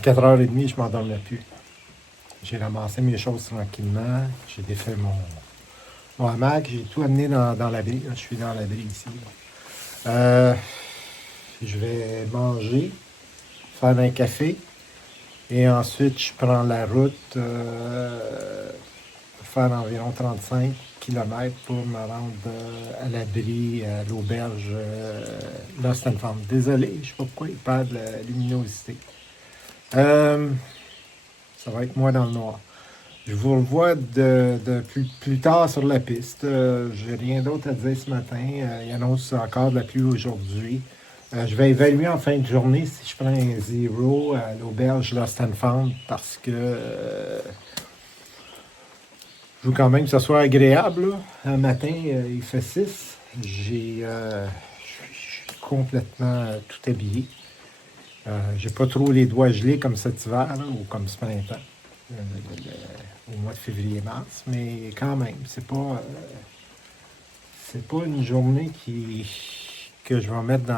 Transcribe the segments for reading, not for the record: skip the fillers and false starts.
4h30, je m'endormais plus. J'ai ramassé mes choses tranquillement. J'ai défait mon hamac. J'ai tout amené dans l'abri. Je suis dans l'abri ici. Je vais manger, faire un café. Et ensuite, je prends la route faire environ 35 km pour me rendre à l'abri, à l'auberge Lost and Found. Désolé, je ne sais pas pourquoi il perd de la luminosité. Ça va être moi dans le noir. Je vous revois plus tard sur la piste. J'ai rien d'autre à dire ce matin. Il annonce encore de la pluie aujourd'hui. Je vais évaluer en fin de journée si je prends un zéro à l'auberge Lost and Found parce que je veux quand même que ce soit agréable. Là. Un matin, il fait 6. Je suis complètement tout habillé. J'ai pas trop les doigts gelés comme cet hiver là, ou comme ce printemps, au mois de février-mars, mais quand même, c'est pas une journée que je vais mettre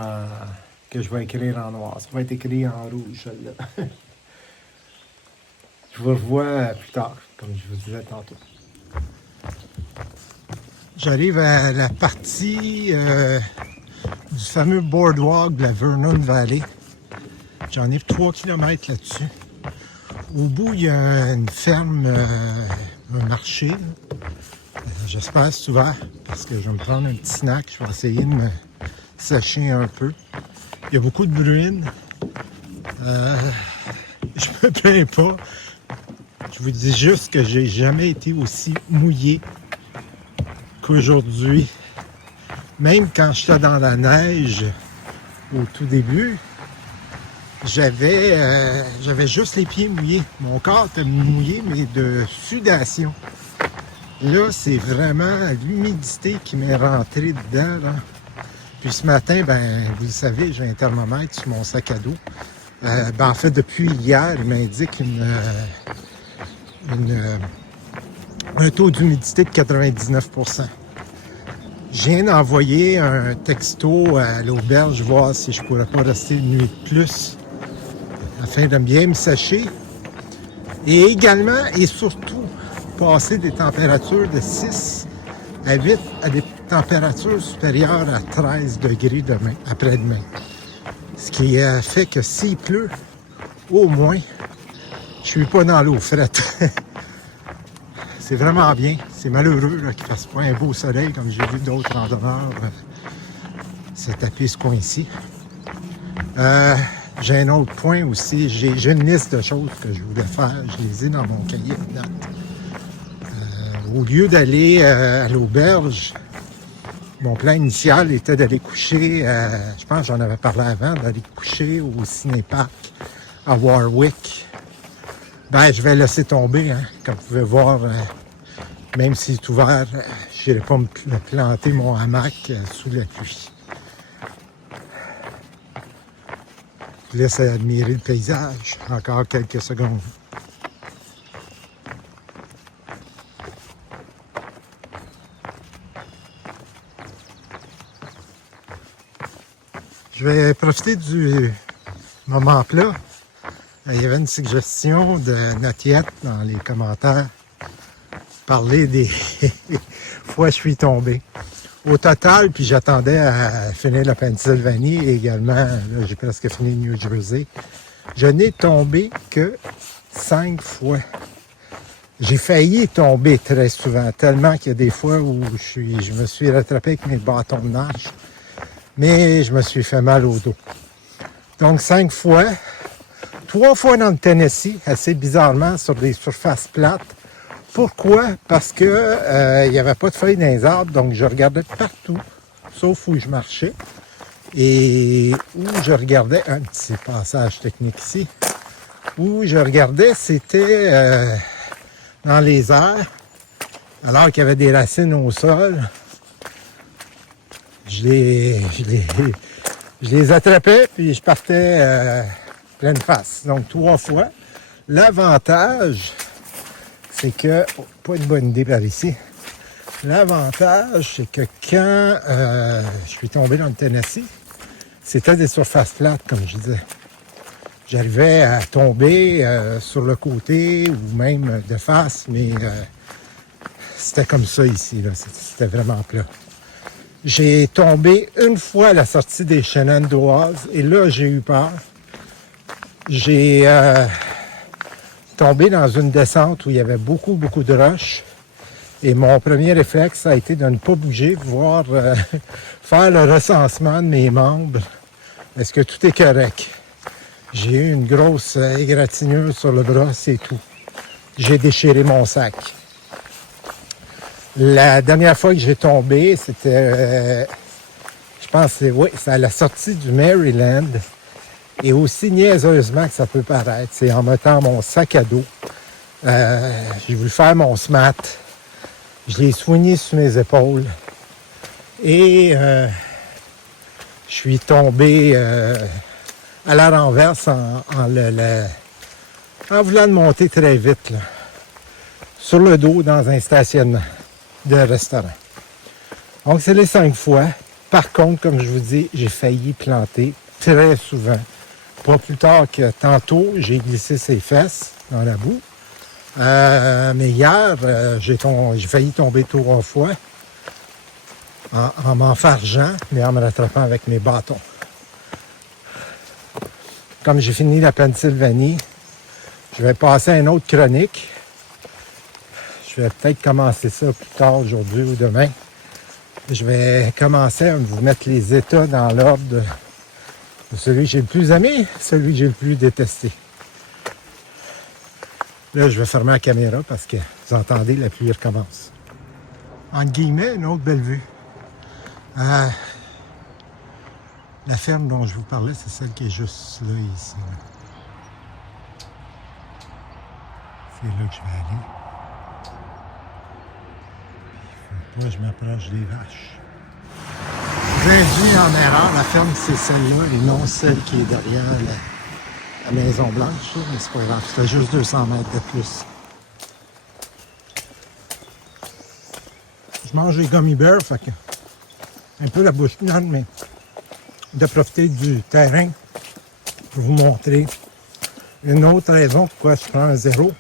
que je vais écrire en noir. Ça va être écrit en rouge, celle-là. Je vous revois plus tard, comme je vous disais tantôt. J'arrive à la partie du fameux boardwalk de la Vernon Valley. J'en ai 3 km là-dessus. Au bout, il y a une ferme, un marché. J'espère que c'est ouvert parce que je vais me prendre un petit snack. Je vais essayer de me sécher un peu. Il y a beaucoup de bruine. Je me plains pas. Je vous dis juste que j'ai jamais été aussi mouillé qu'aujourd'hui. Même quand j'étais dans la neige au tout début, j'avais juste les pieds mouillés. Mon corps était mouillé, mais de sudation. Là, c'est vraiment l'humidité qui m'est rentrée dedans. Là. Puis ce matin, vous le savez, j'ai un thermomètre sur mon sac à dos. En fait, depuis hier, il m'indique un taux d'humidité de 99%. Je viens d'envoyer un texto à l'auberge, voir si je pourrais pas rester une nuit de plus afin de bien me sécher. Et également et surtout, passer des températures de 6 à 8 à des températures supérieures à 13 degrés après-demain. Ce qui fait que s'il pleut, au moins, je suis pas dans l'eau frette. C'est vraiment bien. C'est malheureux là, qu'il ne fasse pas un beau soleil, comme j'ai vu d'autres randonneurs se taper ce coin-ci. J'ai un autre point aussi. J'ai une liste de choses que je voulais faire. Je les ai dans mon cahier de notes. Au lieu d'aller à l'auberge, mon plan initial était d'aller coucher, je pense que j'en avais parlé avant, d'aller coucher au ciné-parc à Warwick. Je vais laisser tomber, hein, comme vous pouvez voir, même s'il est ouvert, je n'irai pas me planter mon hamac sous la pluie. Je laisse admirer le paysage, encore quelques secondes. Je vais profiter du moment plat. Il y avait une suggestion de Natiette dans les commentaires. Parler des fois je suis tombé. Au total, puis j'attendais à finir la Pennsylvanie et également, là, j'ai presque fini New Jersey. Je n'ai tombé que 5 fois. J'ai failli tomber très souvent, tellement qu'il y a des fois où je me suis rattrapé avec mes bâtons de nage, mais je me suis fait mal au dos. Donc 5 fois, 3 fois dans le Tennessee, assez bizarrement, sur des surfaces plates. Pourquoi? Parce que il n'y avait pas de feuilles dans les arbres, donc je regardais partout, sauf où je marchais. Et où je regardais, un petit passage technique ici, où je regardais, c'était dans les airs, alors qu'il y avait des racines au sol. Je les attrapais, puis je partais pleine face. Donc 3 fois. L'avantage, c'est que, pas une bonne idée par ici, l'avantage, c'est que quand je suis tombé dans le Tennessee, c'était des surfaces plates, comme je disais. j'arrivais à tomber sur le côté ou même de face, mais c'était comme ça ici, là. C'était vraiment plat. J'ai tombé une fois à la sortie des Shenandoahs et là, j'ai eu peur. J'ai tombé dans une descente où il y avait beaucoup de roches. Et mon premier réflexe a été de ne pas bouger, voire faire le recensement de mes membres. Est-ce que tout est correct? J'ai eu une grosse égratignure sur le bras, c'est tout. J'ai déchiré mon sac. La dernière fois que j'ai tombé, c'était, je pense, c'est à la sortie du Maryland. Et aussi niaiseusement que ça peut paraître, c'est en mettant mon sac à dos. J'ai voulu faire mon SMAT. Je l'ai soigné sur mes épaules. Et je suis tombé à la renverse en voulant monter très vite, là, sur le dos dans un stationnement de restaurant. Donc, c'est les 5 fois. Par contre, comme je vous dis, j'ai failli planter très souvent. Pas plus tard que tantôt, j'ai glissé ses fesses dans la boue. Mais hier, j'ai failli tomber 3 fois en m'enfargeant, mais en me rattrapant avec mes bâtons. Comme j'ai fini la Pennsylvanie, je vais passer à une autre chronique. Je vais peut-être commencer ça plus tard aujourd'hui ou demain. Je vais commencer à vous mettre les états dans l'ordre de celui que j'ai le plus aimé, celui que j'ai le plus détesté. Là, je vais fermer la caméra parce que vous entendez, la pluie recommence. Entre guillemets, une autre belle vue. La ferme dont je vous parlais, c'est celle qui est juste là, ici. Là. C'est là que je vais aller. Puis, je m'approche des vaches. J'induis en erreur, la ferme, c'est celle-là et non celle qui est derrière la Maison Blanche. Mais c'est pas grave, c'était juste 200 mètres de plus. Je mange les gummy bears, fait que un peu la bouche pleine, mais de profiter du terrain pour vous montrer une autre raison pourquoi je prends un 0.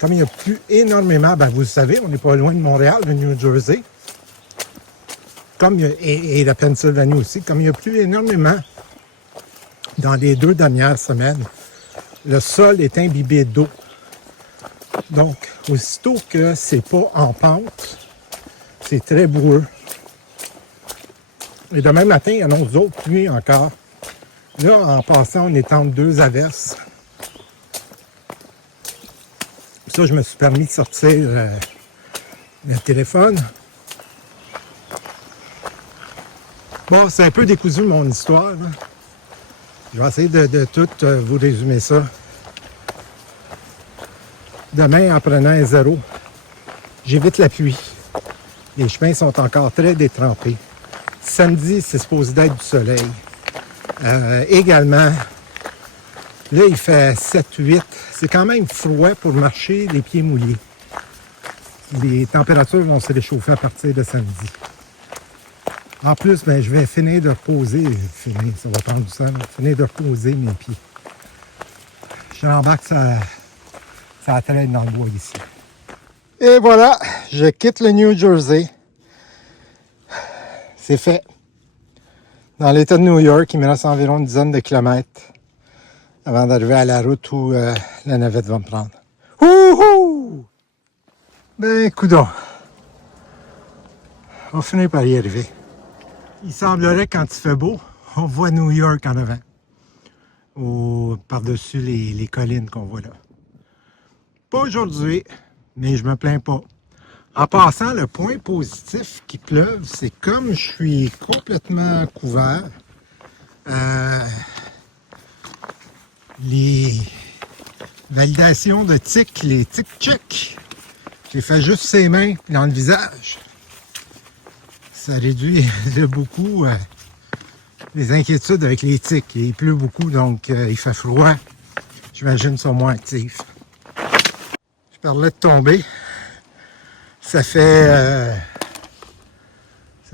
Comme il n'y a plus énormément, ben vous le savez, on n'est pas loin de Montréal, de New Jersey. Et la Pennsylvanie aussi, comme il n'y a plus énormément dans les 2 dernières semaines, le sol est imbibé d'eau. Donc, aussitôt que c'est pas en pente, c'est très boueux. Et demain matin, il y en a d'autres pluies encore. Là, en passant, on est entre 2 averses. Ça, je me suis permis de sortir le téléphone. Bon, c'est un peu décousu mon histoire, là. Je vais essayer de tout vous résumer ça. Demain, en prenant un 0, j'évite la pluie. Les chemins sont encore très détrempés. Samedi, c'est supposé d'être du soleil. Également, là, il fait 7-8. C'est quand même froid pour marcher les pieds mouillés. Les températures vont se réchauffer à partir de samedi. En plus, ben, je vais finir de reposer. Ça va prendre du temps. Finir de reposer mes pieds. Je rembarque ça traîne dans le bois ici. Et voilà, je quitte le New Jersey. C'est fait. Dans l'État de New York, il me reste environ une dizaine de kilomètres avant d'arriver à la route où la navette va me prendre. Wouhou! Ben, coudonc. On va finir par y arriver. Il semblerait, quand il fait beau, on voit New York en avant. Par-dessus les collines qu'on voit là. Pas aujourd'hui, mais je me plains pas. En passant, le point positif qu'il pleuve, c'est comme je suis complètement couvert, les validations de tics, les tic-check, j'ai fait juste ses mains dans le visage. Ça réduit de beaucoup les inquiétudes avec les tics. Il pleut beaucoup, donc il fait froid. J'imagine qu'ils sont moins actifs. Je parlais de tomber. Ça fait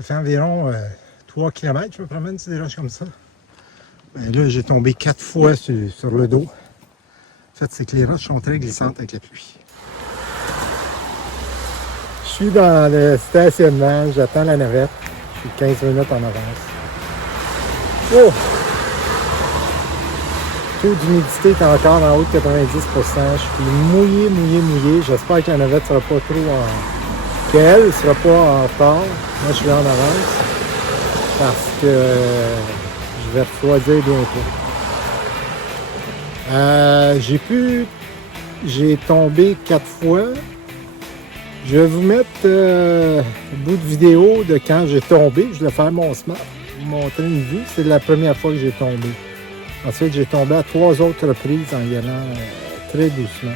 environ 3 km, je me promène sur des roches comme ça. Ben là, j'ai tombé 4 fois sur le dos. En fait, c'est que les roches sont très glissantes avec la pluie. Je suis dans le stationnement, j'attends la navette. Je suis 15 minutes en avance. Oh! Le taux d'humidité est encore en haut de 90%. Je suis mouillé. J'espère que la navette ne sera pas trop qu'elle ne sera pas en retard. Moi, je suis en avance parce que je vais refroidir bientôt. J'ai tombé 4 fois. Je vais vous mettre le bout de vidéo de quand j'ai tombé. Je vais faire mon smart, vous montrer une vue. C'est la première fois que j'ai tombé. Ensuite, j'ai tombé à 3 autres reprises en y allant très doucement.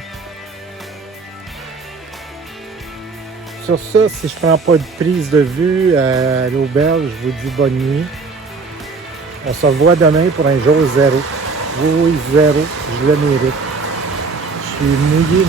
Sur ça, si je ne prends pas de prise de vue à l'auberge, je vous dis bonne nuit. On se revoit demain pour un jour 0. Oui, 0. Je le mérite. Je suis mouillé.